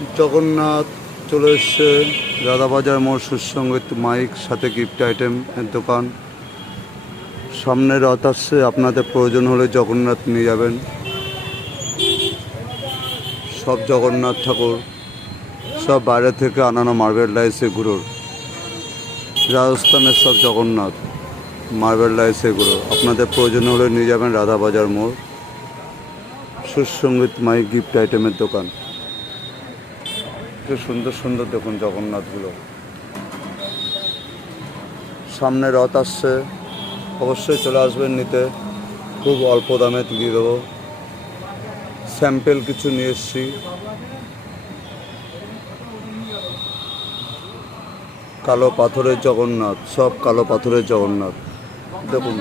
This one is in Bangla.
জগন্নাথ চলে এসছে রাধাবাজার মোড় সুসংগীত মাইক সাথে গিফট আইটেমের দোকান। সামনে রথ আসছে, আপনাদের প্রয়োজন হলে জগন্নাথ নিয়ে যাবেন। সব জগন্নাথ ঠাকুর সব বাইরে থেকে আনানো মার্বেল রাইসে গুঁড়োর, রাজস্থানের সব জগন্নাথ মার্বেল রাইসে গুঁড়ো। আপনাদের প্রয়োজন হলে নিয়ে যাবেন রাধাবাজার মোড় সুসংগীত মাইক গিফট আইটেমের দোকান। কি সুন্দর সুন্দর দেখুন জগন্নাথগুলো। সামনে রথ আসছে, অবশ্যই চলে আসবেন নিতে, খুব অল্প দামে দিয়ে দেবো। স্যাম্পেল কিছু নিয়ে এসছি। কালো পাথরের জগন্নাথ, সব কালো পাথরের জগন্নাথ দেখুন।